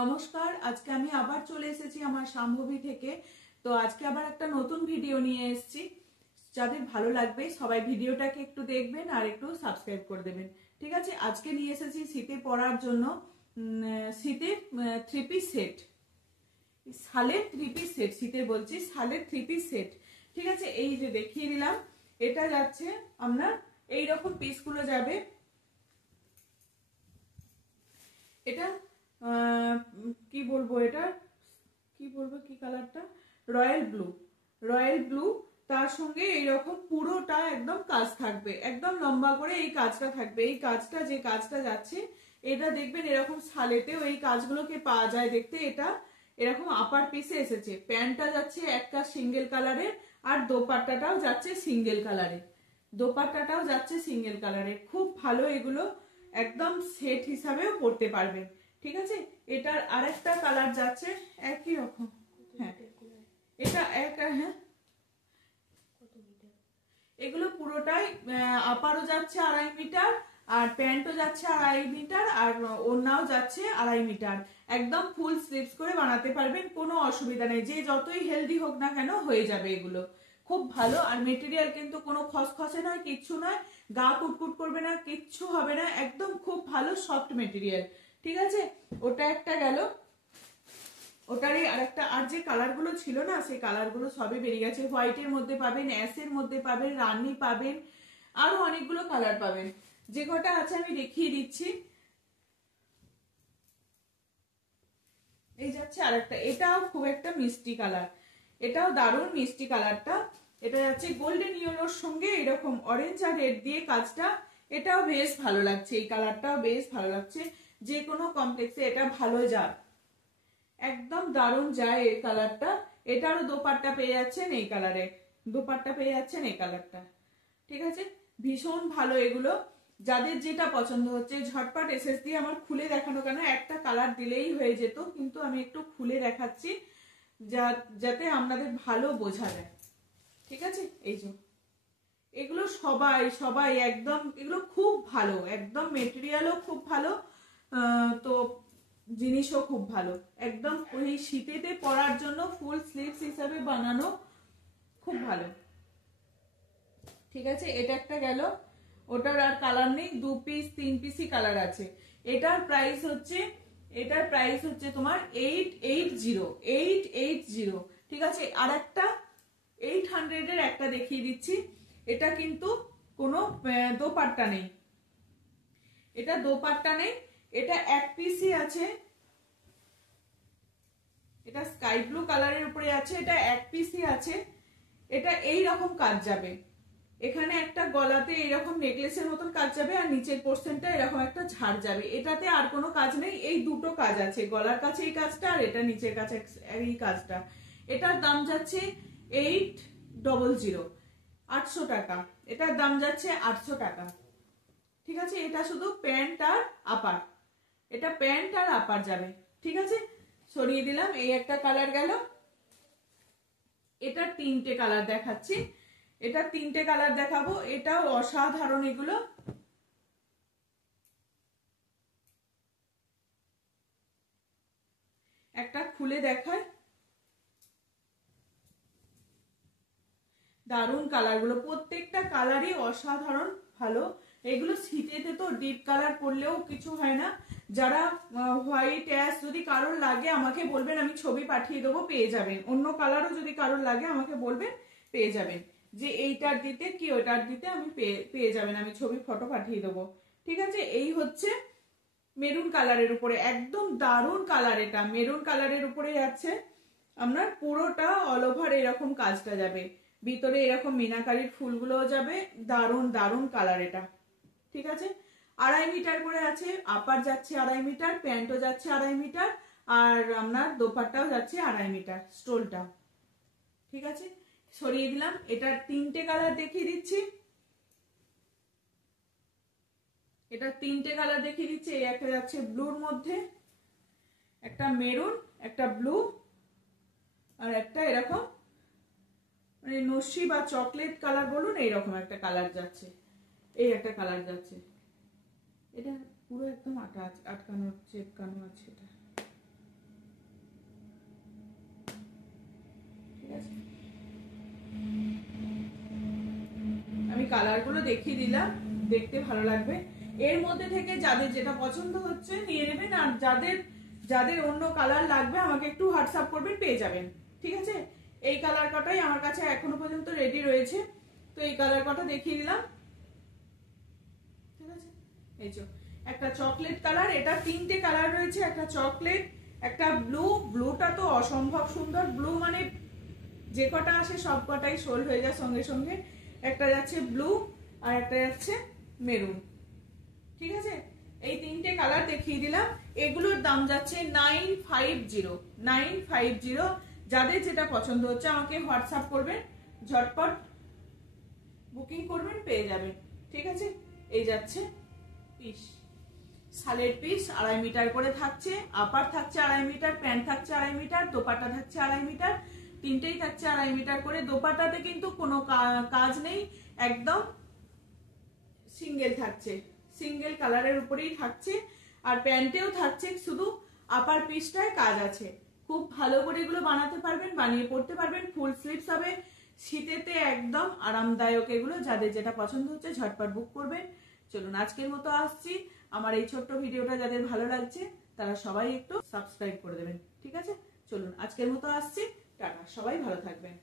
নমস্কার, আজকে আমি আবার চলে এসেছি আমার সম্ভবী থেকে। তো আজকে আবার একটা নতুন ভিডিও নিয়ে এসেছি। যাদের ভালো লাগবে সবাই ভিডিওটাকে একটু দেখবেন আর একটু সাবস্ক্রাইব করে দেবেন। ঠিক আছে, আজকে নিয়ে এসেছি শীতে পরার জন্য শীতের থ্রি পিস সেট, শালের থ্রি পিস সেট, শীতের বলছি শালের থ্রি পিস সেট। ঠিক আছে, এই যে দেখিয়ে দিলাম, এটা যাচ্ছে আপনার এইরকম পিসগুলো যাবে। এটা কি বলবো, এটা কি বলবো, কি কালারটা, রয়্যাল ব্লু। রয়্যাল ব্লু, তার সঙ্গে এইরকম পুরোটা একদম কাজ থাকবে, একদম লম্বা করে এই কাজটা থাকবে। এই কাজটা, যে কাজটা যাচ্ছে, এটা দেখবেন এরকম শালেতেও এই কাজগুলোকে পাওয়া যায় দেখতে। এটা এরকম আপার পিসে এসেছে। প্যান্টটা যাচ্ছে একটা সিঙ্গেল কালারের, আর দোপাট্টাটাও যাচ্ছে সিঙ্গেল কালারের। দোপাট্টাটাও যাচ্ছে সিঙ্গেল কালারের। খুব ভালো এগুলো, একদম সেট হিসাবেও পরতে পারবেন। ঠিক আছে, এটার আরেকটা কালার যাচ্ছে একই রকম। হ্যাঁ, এটা এক, হ্যাঁ, এগুলো পুরোটাই আপারও যাচ্ছে 2.5 মিটার, আর প্যান্টও যাচ্ছে 2.5 মিটার, আর ওড়নাও যাচ্ছে 2.5 মিটার। একদম ফুল স্লিভস করে বানাতে পারবেন, কোনো অসুবিধা নেই। যে যতই হেলদি হোক না কেন হয়ে যাবে এগুলো। খুব ভালো। আর মেটেরিয়াল কিন্তু কোনো খসখসে নয়, কিচ্ছু নয়, গা কুটকুট করবে না, কিচ্ছু হবে না, একদম খুব ভালো সফট মেটেরিয়াল। ঠিক আছে, ওটা একটা গেল। ওটারই আরেকটা, আর যে কালার গুলো ছিল না, সেই কালার গুলো সবই বেরিয়ে গেছে। হোয়াইটের মধ্যে পাবেন, অ্যাশের মধ্যে পাবেন, রানী পাবেন, আরো অনেকগুলো কালার পাবেন। যে কটা আছে আমি দেখিয়ে দিচ্ছি। এই যাচ্ছে আরেকটা, এটাও খুব একটা মিষ্টি কালার, এটাও দারুণ মিষ্টি কালারটা। এটা যাচ্ছে গোল্ডেন ইয়েলোর সঙ্গে এরকম অরেঞ্জ আর রেড দিয়ে কাজটা। এটাও বেশ ভালো লাগছে, এই কালারটাও বেশ ভালো লাগছে। যে কোনো কমপ্লেক্সে এটা ভালো যায়, একদম দারুণ যায় এই কালারটা। এটারও দোপাট্টা পেয়ে যাচ্ছেন এই কালারে, দোপাট্টা পেয়ে যাচ্ছেন এই কালারটা। ঠিক আছে, ভীষণ ভালো এগুলো। যাদের যেটা পছন্দ হচ্ছে ঝটপট এসএস দিয়ে আমার খুলে দেখানো কেন, একটা কালার দিলেই হয়ে যেত, কিন্তু আমি একটু খুলে দেখাচ্ছি যাতে আপনাদের ভালো বোঝা যায়। ঠিক আছে, এই যে এগুলো সবাই সবাই একদম, এগুলো খুব ভালো, একদম মেটেরিয়ালও খুব ভালো, তো জিনিসও খুব ভালো। একদম ওই শীতেতে পরার জন্য ফুল স্লিভস হিসাবে বানানো, খুব ভালো। ঠিক আছে, এটা একটা গেল। ওটার আর কালার নেই, 2 পিস 3 পিসই কালার আছে। এটার প্রাইস হচ্ছে, এটার প্রাইস হচ্ছে তোমার 880। ঠিক আছে, আর একটা 800 এর একটা দেখিয়ে দিচ্ছি। এটা কিন্তু কোনো দোপাট্টা নেই, এটা দোপাট্টা নেই, এটা এক পিসই আছে। এটা স্কাই ব্লু কালারের উপরে আছে, এটা এক পিসই আছে। এটা এই রকম কাজ যাবে, এখানে একটা গলাতে এরকম নেকলেসের মতন কাজ যাবে, আর নিচের পোর্শনটা এরকম একটা ঝাড় যাবে। এটাতে আর কোনো কাজ নেই, এই দুটো কাজ আছে, গলার কাছে এই কাজটা, আর এটা নিচের কাছে এই কাজটা। এটার দাম যাচ্ছে 800, 800 টাকা। এটার দাম যাচ্ছে 800 টাকা। ঠিক আছে, এটা শুধু প্যান্ট আর আপার, এটা প্যান্ট আর আপার যাবে। ঠিক আছে, সরিয়ে দিলাম। এই একটা কালার গেল। এটা 3টে কালার দেখাচ্ছি, এটা 3টে কালার দেখাবো। এটাও অসাধারণ এগুলো। একটা খুলে দেখায়, দারুণ কালারগুলো, প্রত্যেকটা কালারই অসাধারণ ভালো। এগুলো শীতেতে তো ডিপ কালার পরলেও কিছু হয় না। যারা হোয়াইট অ্যাশ যদি কারোর লাগে আমাকে বলবেন, আমি ছবি পাঠিয়ে দেবো, পেয়ে যাবেন। অন্য কালারও যদি কারোর লাগে আমাকে বলবেন, পেয়ে যাবেন। যে এইটার দিতে কি ওটার দিতে আমি পেয়ে যাবেন, আমি ছবি ফটো পাঠিয়ে দেবো। ঠিক আছে, এই হচ্ছে মেরুন কালারের উপরে, একদম দারুণ কালার। এটা মেরুন কালারের উপরে যাচ্ছে আপনার পুরোটা অল ওভার এরকম কাজটা যাবে, ভিতরে এরকম মিনাকারির ফুলগুলোও যাবে। দারুণ দারুণ কালার এটা। ঠিক আছে, 2.5 মিটার করে আছে, আপার যাচ্ছে 2.5 মিটার, প্যান্টও যাচ্ছে 2.5 মিটার, আর আপনার দোপাট্টাও যাচ্ছে 2.5 মিটার, স্টোলটা। ঠিক আছে, সরিয়ে দিলাম। এটার 3টে কালার দেখিয়ে দিচ্ছি, এটা 3টে কালার দেখিয়ে দিচ্ছি। এই একটা যাচ্ছে ব্লুর মধ্যে, একটা মেরুন, একটা ব্লু, আর একটা এরকম মানে নস্যি বা চকলেট কালার বলুন, এইরকম একটা কালার যাচ্ছে। এই একটা কালার যাচ্ছে। এটা পুরো একদম আটকানো চেপকানো আছে। এটা আছে, আমি কালারগুলো দেখিয়ে দিলাম, দেখতে ভালো লাগবে। এর মধ্যে থেকে যাদের যেটা পছন্দ হচ্ছে নিয়ে নেবেন, আর যাদের যাদের অন্য কালার লাগবে আমাকে একটু হোয়াটসঅ্যাপ করবেন, পেয়ে যাবেন। ঠিক আছে, এই কালার কটাই আমার কাছে এখনো পর্যন্ত রেডি রয়েছে, তো এই কালার কটা দেখিয়ে দিলাম। ঠিক আছে, এই যে একটা চকলেট কালার, এটা তিনটে কালার রয়েছে, একটা চকলেট, একটা ব্লু, ব্লুটা তো অসম্ভব সুন্দর, ব্লু মানে যে কটা আসে সব কটাই সোল হয়ে যায় সঙ্গে সঙ্গে। একটা যাচ্ছে ব্লু আর একটা যাচ্ছে মেরুন। ঠিক আছে, এই তিনটে কালার দেখিয়ে দিলাম। এগুলোর দাম যাচ্ছে 950 950। যাদের যেটা পছন্দ হচ্ছে আমাকে হোয়াটসঅ্যাপ করবেন, ঝটপট বুকিং করবেন, পেয়ে যাবেন। ঠিক আছে, এই যাচ্ছে পিস, শালের পিস 2.5 মিটার করে থাকছে, আপার থাকছে 2.5 মিটার, প্যান্ট থাকছে 2.5 মিটার, দোপাট্টা থাকছে 2.5 মিটার, তিনটেই থাকছে 2.5 মিটার করে। দোপাট্টাতে কিন্তু কোনো কাজ নেই, একদম সিঙ্গেল থাকছে, সিঙ্গেল কালারের উপরেই থাকছে। আর প্যান্টেও থাকছে, শুধু আপার পিসটায় কাজ আছে। খুব ভালো করে এগুলো বানাতে পারবেন, বানিয়ে পড়তে পারবেন, ফুল স্লিভস হবে, শীতেতে একদম আরামদায়ক। এগুলো যাদের যেটা পছন্দ হচ্ছে ঝটপট বুক করবেন। চলুন আজকের মতো আসছি। আমার এই ছোট্ট ভিডিওটা যাদের ভালো লাগছে তারা সবাই একটু সাবস্ক্রাইব করে দেবেন। ঠিক আছে, চলুন আজকের মতো আসছি, টাটা, সবাই ভালো থাকবেন।